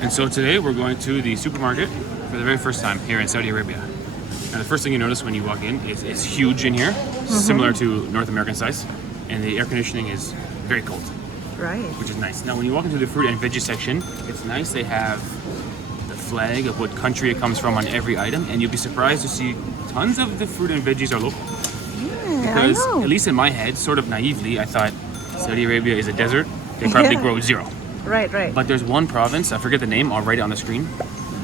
And so today we're going to the supermarket for the very first time here in Saudi Arabia. And the first thing you notice when you walk in is it's huge in here, similar to North American size, and the air conditioning is very cold. Right. Which is nice. Now when you walk into the fruit and veggie section, it's nice they have the flag of what country it comes from on every item, and you'll be surprised to see tons of the fruit and veggies are local. Yeah, Because I know. at least in my head, sort of naively, I thought Saudi Arabia is a desert. They probably grow zero. Right, right. But there's one province, I forget the name, I'll write it on the screen,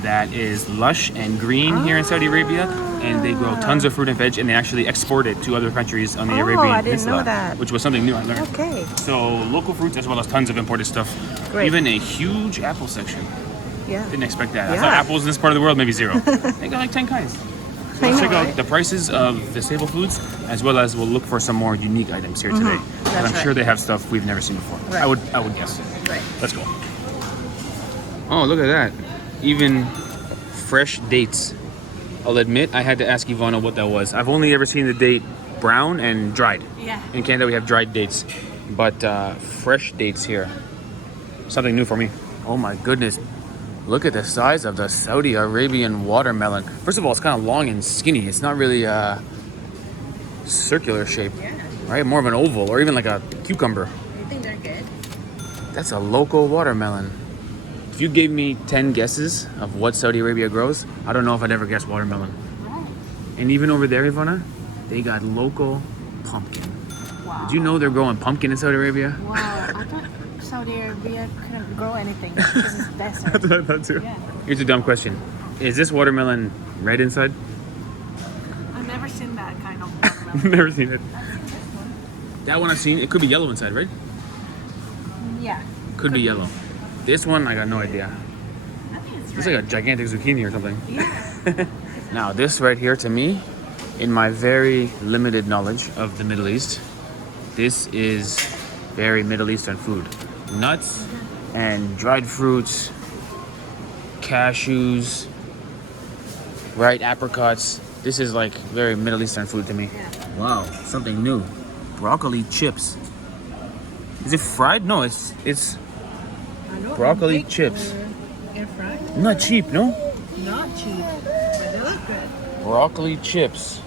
that is lush and green here in Saudi Arabia, and they grow tons of fruit and veg, and they actually export it to other countries on the Arabian I didn't Peninsula, know that. which was something new I learned. Okay. So local fruits as well as tons of imported stuff. Great. Even a huge apple section. Yeah. Didn't expect that. I Yeah. thought apples in this part of the world maybe zero. They got like 10 kinds. So I let's know, check out right? the prices of the staple foods, as well as we'll look for some more unique items here today. That's I'm right. sure they have stuff we've never seen before. Right. I would guess. Right. Let's go. Oh, look at that. Even fresh dates. I'll admit I had to ask Ivana what that was. I've only ever seen the date brown and dried. Yeah. In Canada we have dried dates, but fresh dates here. Something new for me. Oh my goodness. Look at the size of the Saudi Arabian watermelon. First of all, it's kind of long and skinny. It's not really a circular shape, right? More of an oval or even like a cucumber. You think they're good? That's a local watermelon. If you gave me 10 guesses of what Saudi Arabia grows, I don't know if I'd ever guess watermelon. Right. And even over there, Ivana, they got local pumpkin. Wow. Did you know they're growing pumpkin in Saudi Arabia? Wow. I thought Saudi Arabia couldn't grow anything because it's desert. That's what I thought too. Yeah. Here's a dumb question. Is this watermelon red inside? I've never seen that kind of watermelon. Never seen it. That one I've seen, it could be yellow inside, right? Yeah. Could be yellow. This one, I got no idea. I think it's It's like a gigantic zucchini or something. Yeah. Now, this right here to me, in my very limited knowledge of the Middle East, this is very Middle Eastern food. Nuts and dried fruits, cashews, right, apricots. This is like very Middle Eastern food to me. Yeah. Wow, something new. Broccoli chips. Is it fried? No, it's I know, broccoli baked chips. or air fried. Not cheap, no? Not cheap, but they look good. Broccoli chips.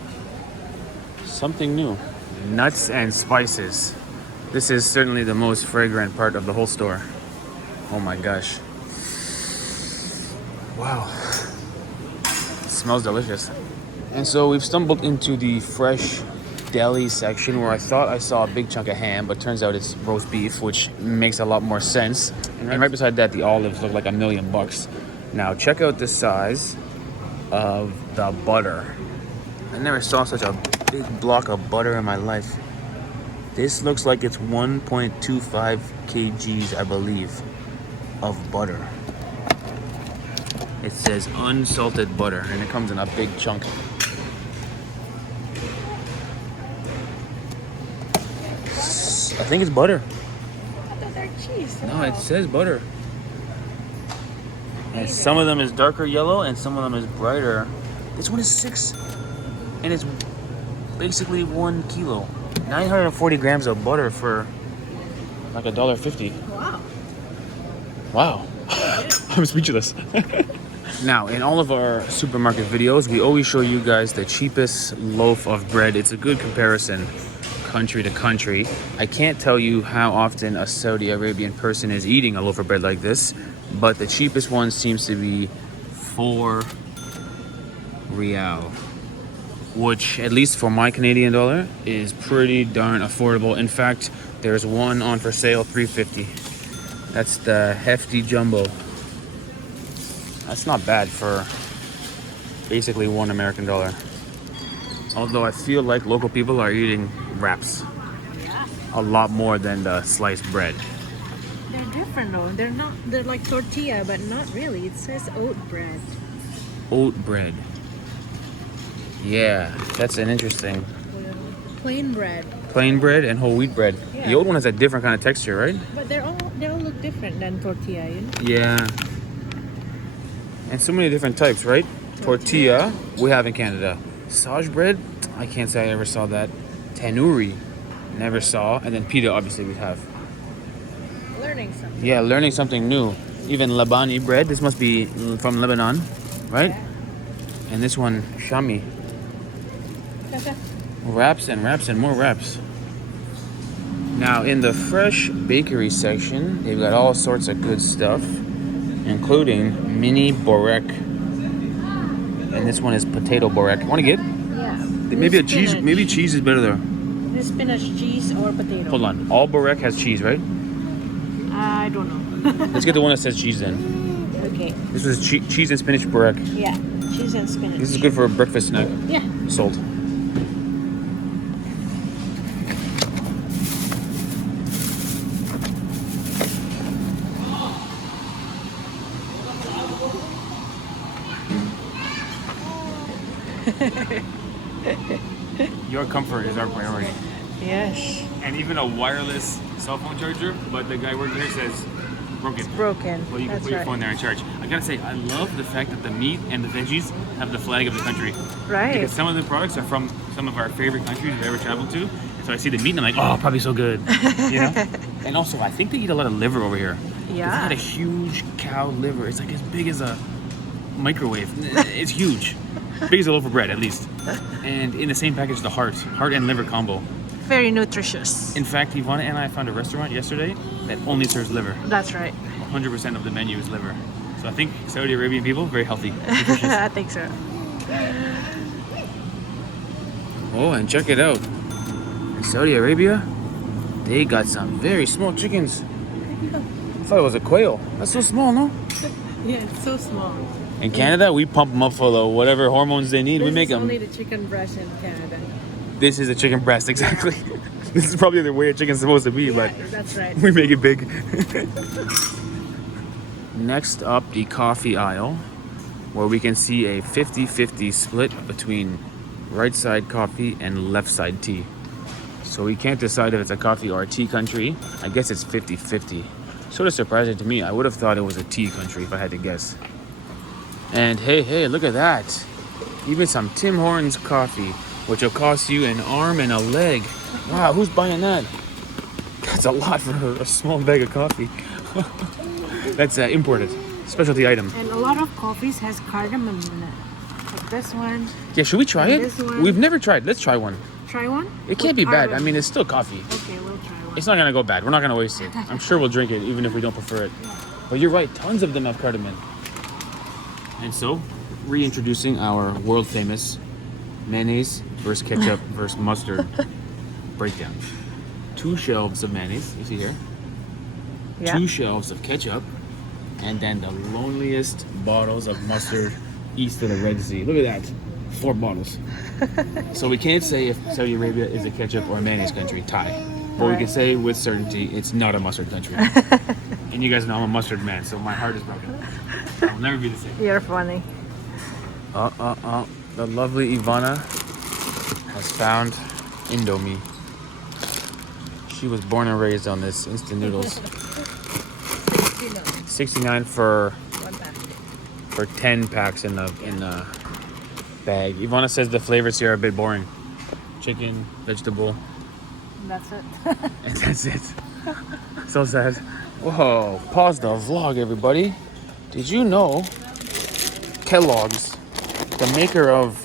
Something new. Nuts and spices. This is certainly the most fragrant part of the whole store. Oh my gosh. Wow. It smells delicious. And so we've stumbled into the fresh deli section where I thought I saw a big chunk of ham, but turns out it's roast beef, which makes a lot more sense. And right beside that, the olives look like $1 million. Now check out the size of the butter. I never saw such a big block of butter in my life. This looks like it's 1.25 kgs, I believe, of butter. It says unsalted butter, and it comes in a big chunk. I think it's butter. I thought they're cheese. No, it says butter. And some of them is darker yellow, and some of them is brighter. This one is 6, and it's basically 1 kilo. 940 grams of butter for like $1.50. Wow. Wow. I'm speechless. Now, in all of our supermarket videos, we always show you guys the cheapest loaf of bread. It's a good comparison country to country. I can't tell you how often a Saudi Arabian person is eating a loaf of bread like this, but the cheapest one seems to be 4 rial, which, at least for my Canadian dollar, is pretty darn affordable. In fact, there's one on for sale, $3.50. That's the hefty jumbo. That's not bad for basically $1 American. Although I feel like local people are eating wraps a lot more than the sliced bread. They're different though. They're like tortilla, but not really. It says oat bread. Oat bread. Yeah, that's an interesting. Plain bread. Plain bread and whole wheat bread. Yeah. The old one has a different kind of texture, right? But they all look different than tortilla, you know? Yeah. And so many different types, right? Tortilla, we have in Canada. Sage bread, I can't say I ever saw that. Tandoori, never saw. And then pita, obviously, we have. Learning something. Yeah, learning something new. even Lebani bread. This must be from Lebanon, right? And this one, Shami. Wraps and wraps and more wraps. Now in the fresh bakery section, they've got all sorts of good stuff, including mini borek. And this one is potato borek. Want to get? Yeah. Maybe a cheese. Maybe cheese is better there. This spinach, cheese, or potato? Hold on. All borek has cheese, right? I don't know. Let's get the one that says cheese then. Okay. This is cheese and spinach borek. Yeah, cheese and spinach. This is good for a breakfast snack. Yeah. Sold. Your comfort is our priority. Yes. And even a wireless cell phone charger, but the guy working here says broken. It's broken. Well, you can put your phone there and charge. I gotta say, I love the fact that the meat and the veggies have the flag of the country. Right. Because some of the products are from some of our favorite countries we've ever traveled to. So I see the meat and I'm like, oh, probably so good. You know? And also, I think they eat a lot of liver over here. Yeah. They had a huge cow liver. It's like as big as a microwave. It's huge. Big as a loaf of bread, at least. And in the same package, the heart and liver combo. Very nutritious. In fact, Ivana and I found a restaurant yesterday that only serves liver. That's right. 100% of the menu is liver. So I think Saudi Arabian people, very healthy. I think so. Oh, and check it out. In Saudi Arabia, they got some very small chickens. I thought it was a quail. That's so small, no? Yeah, it's so small. In Canada, we pump them up full of whatever hormones they need. We make them. Only the chicken breast in Canada. This is a chicken breast, exactly. This is probably the way a chicken's supposed to be, Yeah, but that's right. we make it big. Next up, the coffee aisle, where we can see a 50-50 split between right side coffee and left side tea. So we can't decide if it's a coffee or a tea country. I guess it's 50-50. Sort of surprising to me. I would have thought it was a tea country if I had to guess. And hey, look at that. Even some Tim Hortons coffee, which will cost you an arm and a leg. Wow, who's buying that? That's a lot for a small bag of coffee. That's imported, specialty item. And a lot of coffees has cardamom in it. Like this one. Yeah, should we try it? This one. We've never tried. Let's try one. Try one? It can't be bad. I mean, it's still coffee. Okay, we'll try one. It's not gonna go bad. We're not gonna waste it. I'm sure we'll drink it even if we don't prefer it. But you're right, tons of them have cardamom. And so, reintroducing our world famous mayonnaise versus ketchup versus mustard breakdown. 2 shelves of mayonnaise, you see here. Yeah. 2 shelves of ketchup, and then the loneliest bottles of mustard east of the Red Sea. Look at that. 4 bottles. So we can't say if Saudi Arabia is a ketchup or a mayonnaise country, tie. But we can say with certainty it's not a mustard country. And you guys know I'm a mustard man, so my heart is broken. I'll never be the same. You're funny. The lovely Ivana has found IndoMie. She was born and raised on this instant noodles. 69 for 10 packs in the bag. Ivana says the flavors here are a bit boring. Chicken, vegetable, That's it. and that's it. So sad. Whoa, pause the vlog, everybody. Did you know Kellogg's, the maker of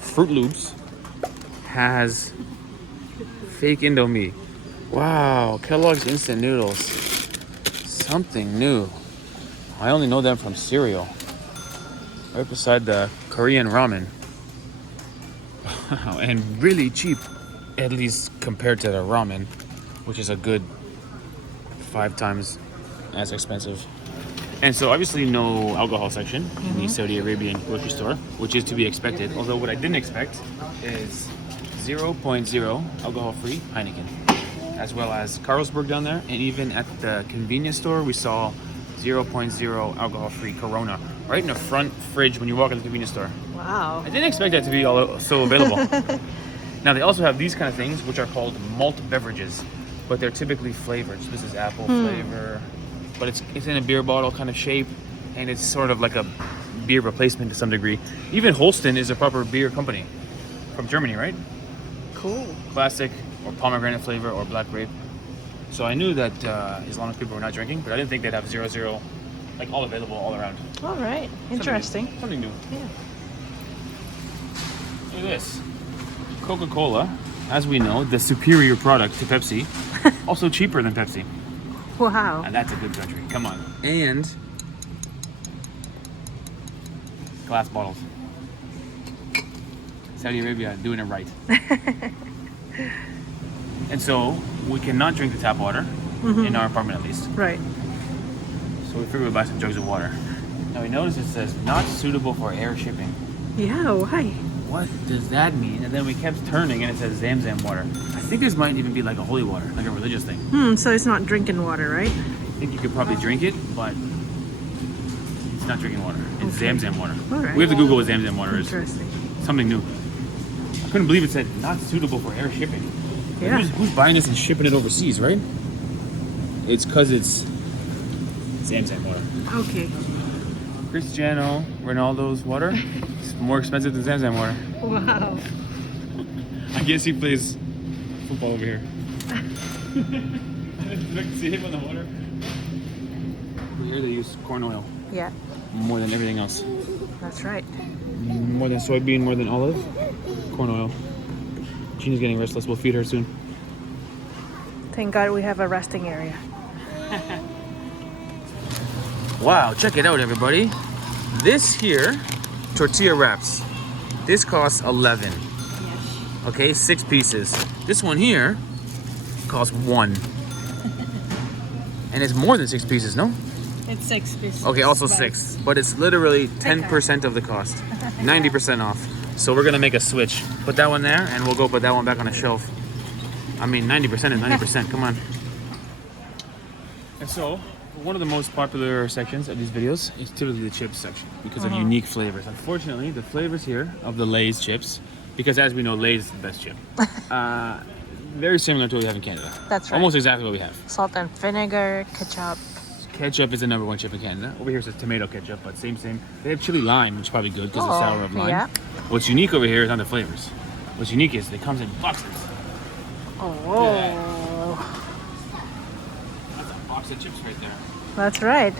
Fruit Loops, has fake IndoMie? Wow, Kellogg's instant noodles. Something new. I only know them from cereal. Right beside the Korean ramen. Wow, and really cheap, at least compared to the ramen, which is a good 5 times as expensive. And so obviously no alcohol section in the Saudi Arabian grocery store, which is to be expected. Although what I didn't expect is 0.0 alcohol-free Heineken, as well as Carlsberg down there. And even at the convenience store, we saw 0.0 alcohol-free Corona right in the front fridge when you walk in the convenience store. Wow. I didn't expect that to be so available. Now they also have these kind of things, which are called malt beverages, but they're typically flavored. So this is apple flavor, but it's in a beer bottle kind of shape, and it's sort of like a beer replacement to some degree. Even Holsten is a proper beer company from Germany, right? Cool. Classic or pomegranate flavor or black grape. So I knew that Islamic people were not drinking, but I didn't think they'd have 0.0 like all available all around. All right. Interesting. Something new. Yeah. Look at this. Coca-Cola, as we know, the superior product to Pepsi, also cheaper than Pepsi. Wow. And that's a good country. Come on. And glass bottles. Saudi Arabia doing it right. And so we cannot drink the tap water in our apartment, at least. Right. So we figured we'd buy some jugs of water. Now we notice it says not suitable for air shipping. Yeah. Why? What does that mean? And then we kept turning and it says Zamzam water. I think this might even be like a holy water, like a religious thing. So it's not drinking water, right? I think you could probably drink it, but it's not drinking water. It's Zamzam water. All right. We have to Google what Zamzam water is. Interesting. Something new. I couldn't believe it said not suitable for air shipping. Like, Yeah. who's buying this and shipping it overseas, right? It's because it's Zamzam water. Okay. Cristiano Ronaldo's water is more expensive than Zamzam water. Wow. I guess he plays football over here. Did I see him on the water? Here they use corn oil Yeah. more than everything else. That's right. More than soybean, more than olive. Corn oil. Gina's getting restless. We'll feed her soon. Thank God we have a resting area. Wow, check it out, everybody. This here, tortilla wraps. This costs 11. Okay, 6 pieces. This one here costs 1. And it's more than 6 pieces, no? It's 6 pieces. Okay, also 6. But it's literally 10% of the cost. 90% off. So we're gonna make a switch. Put that one there, and we'll go put that one back on the shelf. I mean, 90% is 90%, come on. And so, one of the most popular sections of these videos is typically the chips section because of unique flavors. Unfortunately, the flavors here of the Lay's chips, because as we know, Lay's is the best chip, very similar to what we have in Canada. That's right. Almost exactly what we have. Salt and vinegar, ketchup. Ketchup is the #1 chip in Canada. Over here it says tomato ketchup, but same. They have chili lime, which is probably good because the sour of lime. Yeah. What's unique over here is not the flavors. What's unique is it comes in boxes. Oh. Yeah. That's a box of chips right there. That's right.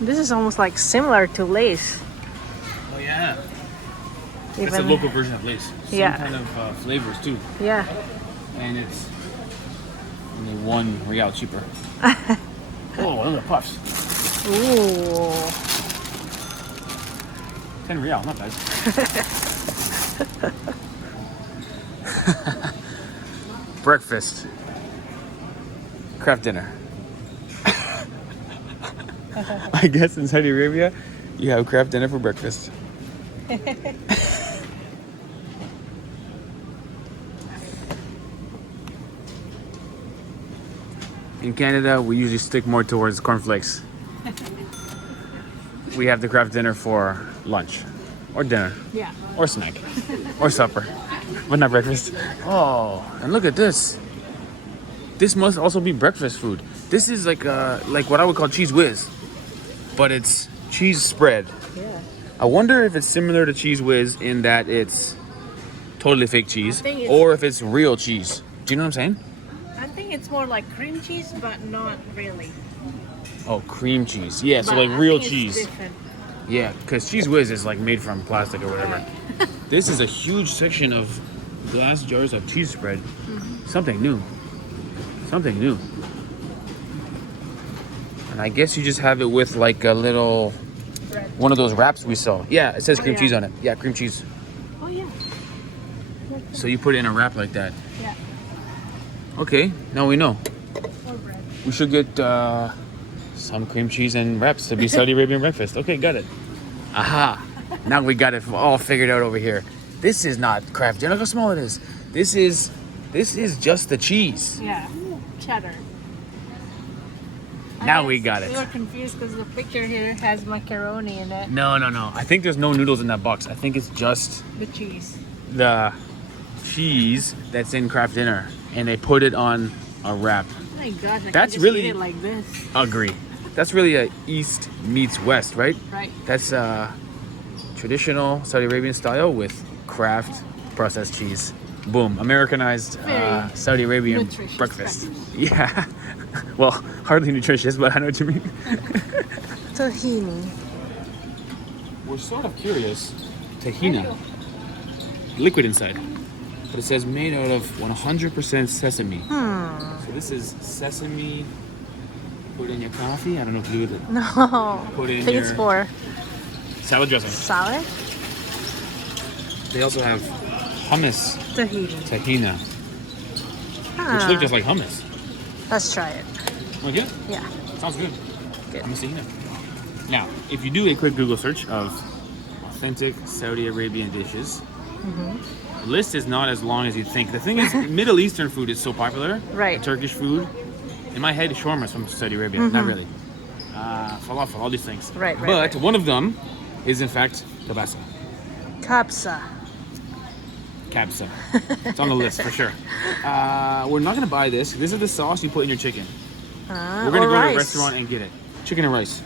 This is almost like similar to Lay's. Oh yeah. It's a Even- local version of Lay's. Same Yeah. kind of flavors too. Yeah. And it's only $1 cheaper. Oh, look at the puffs. Ooh. $10, not bad. Breakfast. Kraft dinner. I guess in Saudi Arabia, you have Kraft dinner for breakfast. In Canada, we usually stick more towards cornflakes. We have the Kraft dinner for lunch, or dinner, Yeah. or snack, or supper, but not breakfast. Oh, and look at this. This must also be breakfast food. This is like what I would call cheese whiz, but it's cheese spread. Yeah. I wonder if it's similar to cheese whiz in that it's totally fake cheese, think it's- or if it's real cheese. Do you know what I'm saying? I think it's more like cream cheese, but not really. Oh, cream cheese. Yeah, so But like I real think it's cheese. different. Yeah, because cheese whiz is like made from plastic or whatever. This is a huge section of glass jars of cheese spread. Something new. Something new. And I guess you just have it with like a little, Bread. one of those wraps we saw. Yeah, it says Oh, cream yeah. cheese on it. Yeah, cream cheese. Oh yeah. So you put it in a wrap like that. Yeah. Okay, now we know. Or bread. We should get some cream cheese and wraps to be Saudi Arabian breakfast. Okay, got it. Aha! Now we got it all figured out over here. This is not Kraft dinner. Look how small it is. This is just the cheese. Yeah. Cheddar. Now we got it. We were confused because the picture here has macaroni in it. No. I think there's no noodles in that box. I think it's just The cheese. the cheese that's in Kraft dinner, and they put it on a wrap. Oh my gosh, I That's can just really- eat it like this. Agree. That's really a East meets West, right? Right. That's traditional Saudi Arabian style with Kraft processed cheese. Boom, Americanized Very Saudi Arabian nutritious breakfast. Yeah. Well, hardly nutritious, but I know what you mean. Tahini. We're sort of curious. Tahina. Liquid inside. But it says made out of 100% sesame. So this is sesame. Put in your coffee. I don't know what to do with it. No. Put in I think it's your for salad dressing. salad. They also have hummus. Tahini. Tahina. Which look just like hummus. Let's try it. Okay? Yeah. Sounds good. Good. Hummus tahina. Now, if you do a quick Google search of authentic Saudi Arabian dishes, the list is not as long as you'd think. The thing is, Middle Eastern food is so popular. Right. Turkish food. In my head, shawarma is from Saudi Arabia. Not really. Falafel, all these things. Right, right, But right. one of them is, in fact, kabsa. Kabsa. Kabsa. It's on the list for sure. We're not going to buy this. This is the sauce you put in your chicken. We're going to go to a restaurant and get it. Chicken and rice.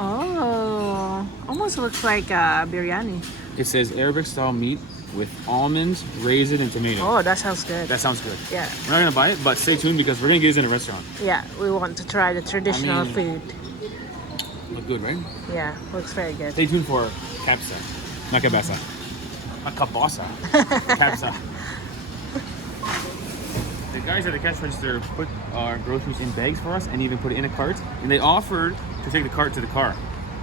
Oh, almost looks like biryani. It says Arabic style meat with almonds, raisin, and tomato. Oh, that sounds good. That sounds good. Yeah. We're not gonna buy it, but stay tuned because we're gonna get this in a restaurant. Yeah, we want to try the traditional food. Look good, right? Yeah, looks very good. Stay tuned for kabsa, not kabasa, not kabasa, kabsa. The guys at the cash register put our groceries in bags for us and even put it in a cart, and they offered to take the cart to the car.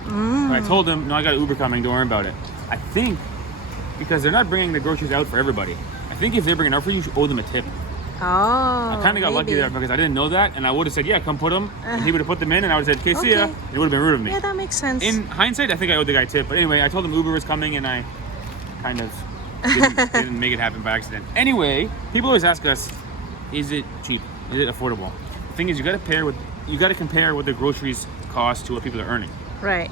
But I told them, no, I got an Uber coming, don't worry about it. I think because they're not bringing the groceries out for everybody. I think if they bring it out for you, you should owe them a tip. Oh, I kind of got lucky there because I didn't know that, and I would have said, yeah, come put them, and he would have put them in, and I would have said, okay, see ya. Okay. It would have been rude of me. Yeah, that makes sense. In hindsight, I think I owed the guy a tip, but anyway, I told him Uber was coming, and I kind of didn't make it happen by accident. Anyway, people always ask us, is it cheap? Is it affordable? The thing is, you got to compare what the groceries cost to what people are earning, Right.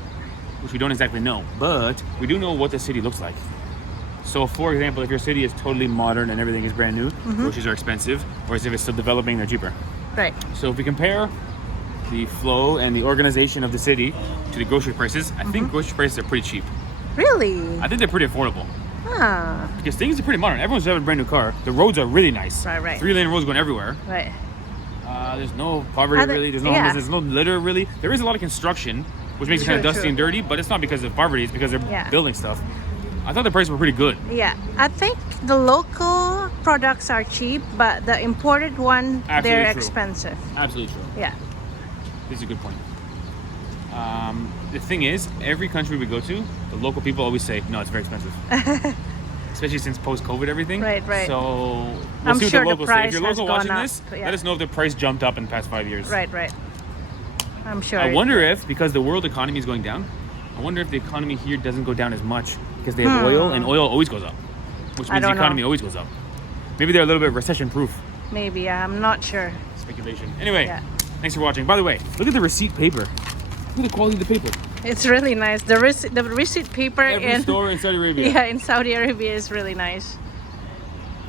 which we don't exactly know, but we do know what the city looks like. So, for example, if your city is totally modern and everything is brand new, groceries are expensive, whereas if it's still developing, they're cheaper. Right. So if we compare the flow and the organization of the city to the grocery prices, I think grocery prices are pretty cheap. Really? I think they're pretty affordable Ah. because things are pretty modern. Everyone's driving a brand new car. The roads are really nice. Right. 3-lane roads going everywhere. Right. There's no poverty really. There's no homelessness. There's no litter really. There is a lot of construction, which makes it kind of dusty and dirty, but it's not because of poverty. It's because they're building stuff. I thought the prices were pretty good. Yeah, I think the local products are cheap, but the imported one, they're expensive. Absolutely true. Yeah. This is a good point. The thing is, every country we go to, the local people always say, no, it's very expensive. Especially since post-COVID everything. Right. So I'm see sure what the locals the say. price If you're has local gone watching up, this, yeah. let us know if the price jumped up in the past 5 years. Right. I'm sure. I wonder if, because the world economy is going down, I wonder if the economy here doesn't go down as much because they have oil, and oil always goes up, which means the economy always goes up. Maybe they're a little bit recession-proof. Maybe, I'm not sure. Speculation. Anyway, thanks for watching. By the way, look at the receipt paper. Look at the quality of the paper. It's really nice. The receipt paper Every store in Saudi Arabia. Yeah, in Saudi Arabia is really nice.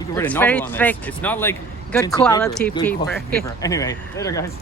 You can write It's a novel very on thick. this. It's not like Good chintzy quality Good paper. quality paper. Anyway, later guys.